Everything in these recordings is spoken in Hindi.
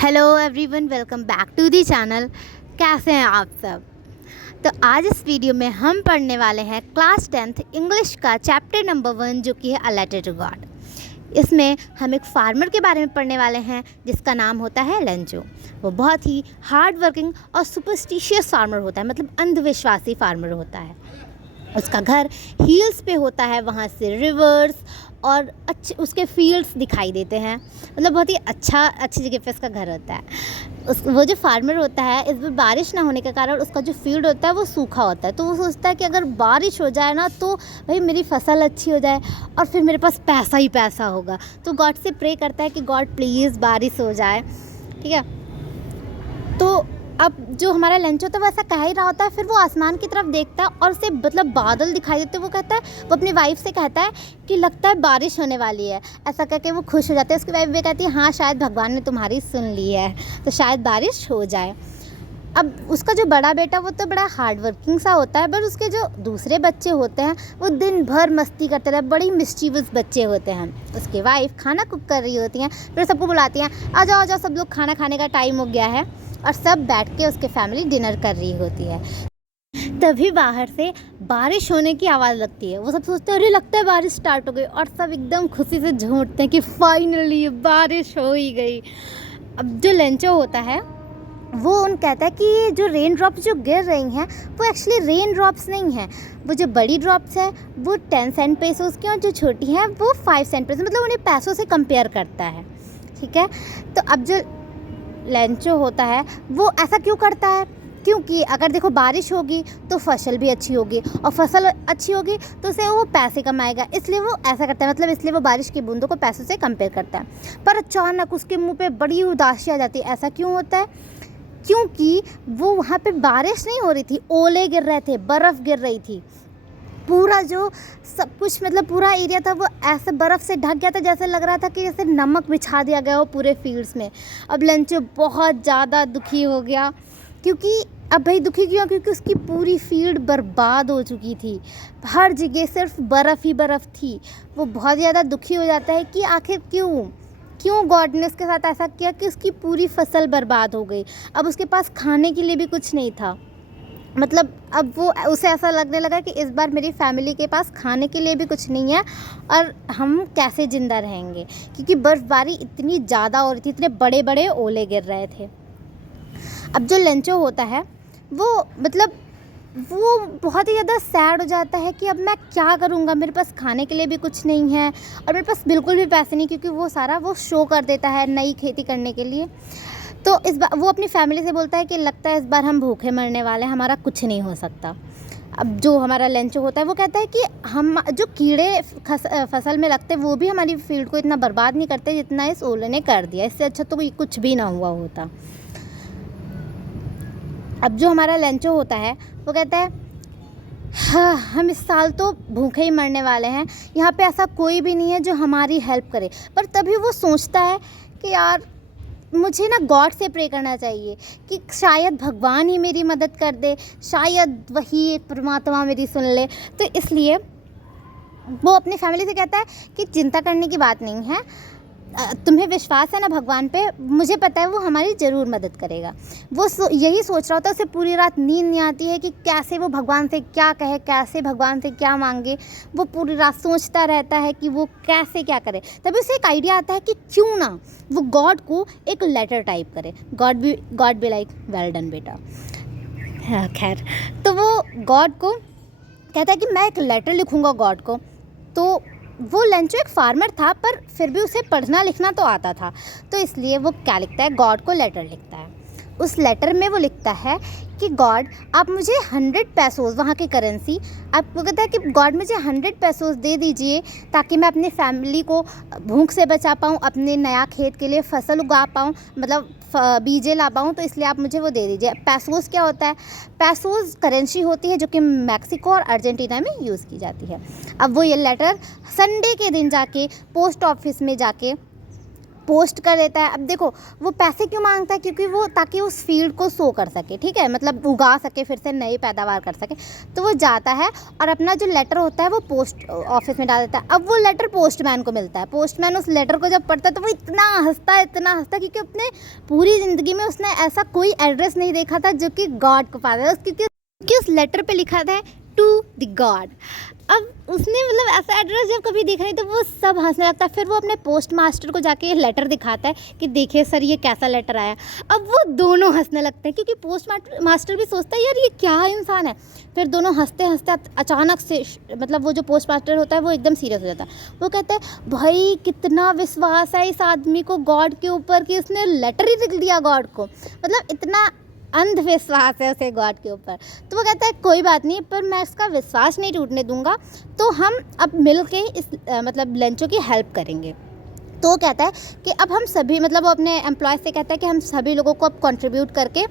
Hello everyone, welcome back to the channel. कैसे हैं आप सब? तो आज इस वीडियो में हम पढ़ने वाले हैं क्लास 10th इंग्लिश का चैप्टर नंबर 1 जो कि है अ लेटर टू गॉड। इसमें हम एक फार्मर के बारे में पढ़ने वाले हैं जिसका नाम होता है लेंचो। वो बहुत ही हार्ड वर्किंग और सुपरस्टिशियस फार्मर होता है, मतलब अंधविश्वासी फार्मर होता है। उसका घर हिल्स पे होता है, वहाँ से रिवर्स और अच्छे उसके फील्ड्स दिखाई देते हैं। मतलब बहुत ही अच्छी जगह पे उसका घर होता है। वो जो फार्मर होता है, इस बार बारिश ना होने के कारण उसका जो फील्ड होता है वो सूखा होता है। तो वो सोचता है कि अगर बारिश हो जाए ना तो भाई मेरी फसल अच्छी हो जाए और फिर मेरे पास पैसा ही पैसा होगा। तो गॉड से प्रे करता है कि गॉड प्लीज़ बारिश हो जाए, ठीक है। तो अब जो हमारा लंच होता है वो ऐसा कह ही रहा होता है, फिर वो आसमान की तरफ देखता है और उसे मतलब बादल दिखाई देते हैं। वो कहता है, वो अपनी वाइफ से कहता है कि लगता है बारिश होने वाली है। ऐसा करके वो खुश हो जाता है। उसकी वाइफ भी कहती है हाँ शायद भगवान ने तुम्हारी सुन ली है, तो शायद बारिश हो जाए। अब उसका जो बड़ा बेटा वो तो बड़ा हार्ड वर्किंग सा होता है, बट उसके जो दूसरे बच्चे होते हैं वो दिन भर मस्ती करते रहते, बड़ी मिस्चीवस बच्चे होते हैं। उसकी वाइफ खाना कुक कर रही होती हैं, फिर सबको बुलाती हैं, आ जाओ सब लोग, खाना खाने का टाइम हो गया है। और सब बैठ के उसके फैमिली डिनर कर रही होती है। तभी बाहर से बारिश होने की आवाज़ लगती है। वो सब सोचते हैं अरे लगता है बारिश स्टार्ट हो गई, और सब एकदम खुशी से झूमते हैं कि फाइनली बारिश हो ही गई। अब जो लेंचो होता है वो कहता है कि जो रेन ड्रॉप्स जो गिर रही हैं वो एक्चुअली रेन ड्रॉप्स नहीं हैं। वो जो बड़ी ड्रॉप्स है वो 10 सेंट पेसोस की, और जो छोटी हैं वो 5 सेंट पेसोस, मतलब उन्हें पैसों से कंपेयर करता है, ठीक है। तो अब जो लेंचो होता है वो ऐसा क्यों करता है? क्योंकि अगर देखो बारिश होगी तो फसल भी अच्छी होगी, और फसल अच्छी होगी तो उसे वो पैसे कमाएगा, इसलिए वो ऐसा करता है। मतलब इसलिए वो बारिश की बूंदों को पैसों से कंपेयर करता है। पर अचानक उसके मुंह पे बड़ी उदासी आ जाती है। ऐसा क्यों होता है? क्योंकि वो वहाँ पे बारिश नहीं हो रही थी, ओले गिर रहे थे, बर्फ़ गिर रही थी। पूरा जो सब कुछ, मतलब पूरा एरिया था वो ऐसे बर्फ़ से ढक गया था, जैसे लग रहा था कि जैसे नमक बिछा दिया गया हो पूरे फील्ड्स में। अब लेंचो बहुत ज़्यादा दुखी हो गया, क्योंकि अब भाई दुखी क्यों? क्योंकि उसकी पूरी फील्ड बर्बाद हो चुकी थी, हर जगह सिर्फ बर्फ़ ही बर्फ़ थी। वो बहुत ज़्यादा दुखी हो जाता है कि आखिर क्यों गॉड ने उसके साथ ऐसा किया कि उसकी पूरी फसल बर्बाद हो गई। अब उसके पास खाने के लिए भी कुछ नहीं था। मतलब अब वो उसे ऐसा लगने लगा कि इस बार मेरी फैमिली के पास खाने के लिए भी कुछ नहीं है, और हम कैसे ज़िंदा रहेंगे, क्योंकि बर्फ़बारी इतनी ज़्यादा हो रही थी, इतने बड़े बड़े ओले गिर रहे थे। अब जो लेंचो होता है वो मतलब वो बहुत ही ज़्यादा सैड हो जाता है कि अब मैं क्या करूँगा, मेरे पास खाने के लिए भी कुछ नहीं है और मेरे पास बिल्कुल भी पैसे नहीं, क्योंकि वो सारा वो शो कर देता है नई खेती करने के लिए। तो इस बार वो अपनी फैमिली से बोलता है कि लगता है इस बार हम भूखे मरने वाले हैं, हमारा कुछ नहीं हो सकता। अब जो हमारा लेंचो होता है वो कहता है कि हम जो कीड़े फसल में लगते वो भी हमारी फील्ड को इतना बर्बाद नहीं करते जितना इस ओले ने कर दिया, इससे अच्छा तो कोई कुछ भी ना हुआ होता। अब जो हमारा लेंचो होता है वो कहता है हाँ हम इस साल तो भूखे ही मरने वाले हैं, यहाँ पे ऐसा कोई भी नहीं है जो हमारी हेल्प करे। पर तभी वो सोचता है कि यार मुझे ना गॉड से प्रे करना चाहिए कि शायद भगवान ही मेरी मदद कर दे, शायद वही परमात्मा मेरी सुन ले। तो इसलिए वो अपनी फैमिली से कहता है कि चिंता करने की बात नहीं है, तुम्हें विश्वास है ना भगवान पे, मुझे पता है वो हमारी ज़रूर मदद करेगा। वो यही सोच रहा होता है, उसे पूरी रात नींद नहीं आती है कि कैसे वो भगवान से क्या कहे, कैसे भगवान से क्या मांगे। वो पूरी रात सोचता रहता है कि वो कैसे क्या करे। तभी उसे एक आइडिया आता है कि क्यों ना वो गॉड को एक लेटर टाइप करे। गॉड भी लाइक वेल डन बेटा। हाँ खैर, तो वो गॉड को कहता है कि मैं एक लेटर लिखूँगा गॉड को। तो वो लेंचो एक फार्मर था, पर फिर भी उसे पढ़ना लिखना तो आता था, तो इसलिए वो क्या लिखता है, गॉड को लेटर लिखता है। उस लेटर में वो लिखता है कि गॉड आप मुझे 100 पैसोस, वहाँ की करेंसी, आपको कहता है कि गॉड मुझे 100 पैसोस दे दीजिए ताकि मैं अपनी फैमिली को भूख से बचा पाऊँ, अपने नया खेत के लिए फसल उगा पाऊँ, मतलब बीजे ला पाऊँ। तो इसलिए आप मुझे वो दे दीजिए। पैसोस क्या होता है? पैसोस करेंसी होती है जो कि मैक्सिको और अर्जेंटीना में यूज़ की जाती है। अब वो ये लेटर संडे के दिन जाके पोस्ट ऑफिस में जाके पोस्ट कर देता है। अब देखो वो पैसे क्यों मांगता है, क्योंकि वो ताकि उस फील्ड को सो कर सके, ठीक है, मतलब उगा सके, फिर से नई पैदावार कर सके। तो वो जाता है और अपना जो लेटर होता है वो पोस्ट ऑफिस में डाल देता है। अब वो लेटर पोस्टमैन को मिलता है। पोस्टमैन उस लेटर को जब पढ़ता है तो वो इतना हंसता है, क्योंकि अपने पूरी ज़िंदगी में उसने ऐसा कोई एड्रेस नहीं देखा था जो कि गॉड को पाता है, क्योंकि उस लेटर पे लिखा था टू द गॉड। अब उसने मतलब ऐसा एड्रेस जब कभी देखा नहीं तो वो सब हंसने लगता है। फिर वो अपने पोस्ट मास्टर को जाके ये लेटर दिखाता है कि देखिए सर ये कैसा लेटर आया। अब वो दोनों हंसने लगते हैं, क्योंकि पोस्ट मास्टर भी सोचता है यार ये क्या इंसान है। फिर दोनों हंसते हंसते अचानक से मतलब वो जो पोस्ट मास्टर होता है वो एकदम सीरियस हो जाता है। वो कहता है भाई कितना विश्वास है इस आदमी को गॉड के ऊपर कि उसने लेटर ही लिख दिया गॉड को, मतलब इतना अंधविश्वास है उसे गॉड के ऊपर। तो वो कहता है कोई बात नहीं, पर मैं इसका विश्वास नहीं टूटने दूंगा, तो हम अब मिल के इस मतलब लेंचो की हेल्प करेंगे। तो वो कहता है कि अब हम सभी मतलब वो अपने एम्प्लॉयज़ से कहता है कि हम सभी लोगों को अब कंट्रीब्यूट करके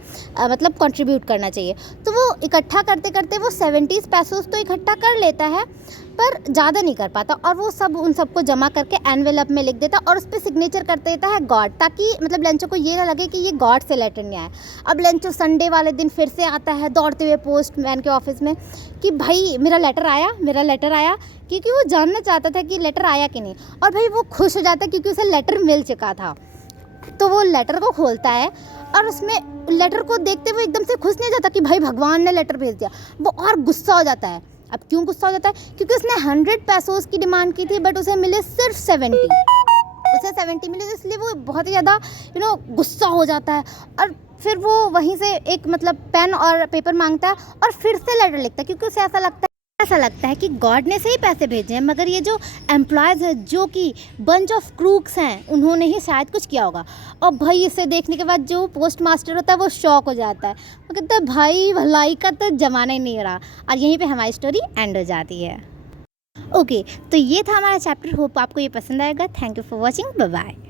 मतलब कंट्रीब्यूट करना चाहिए। तो वो इकट्ठा करते करते वो 70 पैसों तो इकट्ठा कर लेता है, पर ज़्यादा नहीं कर पाता, और वो सब उन सबको जमा करके एनवेलप में लिख देता और उस पर सिग्नेचर कर देता है गॉड, ताकि मतलब लेंचो को ये ना लगे कि ये गॉड से लेटर नहीं आया। अब लेंचो संडे वाले दिन फिर से आता है दौड़ते हुए पोस्टमैन के ऑफिस में कि भाई मेरा लेटर आया, क्योंकि वो जानना चाहता था कि लेटर आया कि नहीं। और भाई वो खुश हो जाता है क्योंकि उसे लेटर मिल चुका था। तो वो लेटर को खोलता है और उसमें लेटर को देखते हुए एकदम से खुश नहीं हो जाता कि भाई भगवान ने लेटर भेज दिया, वो और गुस्सा हो जाता है। अब क्यों गुस्सा हो जाता है, क्योंकि उसने 100 पैसों की डिमांड की थी, बट उसे मिले सिर्फ 70, उसे 70 मिले, इसलिए वो बहुत ही ज़्यादा गुस्सा हो जाता है। और फिर वो वहीं से एक मतलब पेन और पेपर मांगता है और फिर से लेटर लिखता है, क्योंकि उसे ऐसा लगता है कि गॉड ने सही पैसे भेजे हैं, मगर ये जो एम्प्लॉयज़ हैं जो कि बंच ऑफ क्रूक्स हैं उन्होंने ही शायद कुछ किया होगा। और भाई इसे देखने के बाद जो पोस्ट मास्टर होता है वो शॉक हो जाता है, वो कहता है भाई भलाई का तो ज़माना ही नहीं रहा। और यहीं पे हमारी स्टोरी एंड हो जाती है। ओके, तो ये था हमारा चैप्टर। होप आपको ये पसंद आएगा। Thank you for watching, bye bye.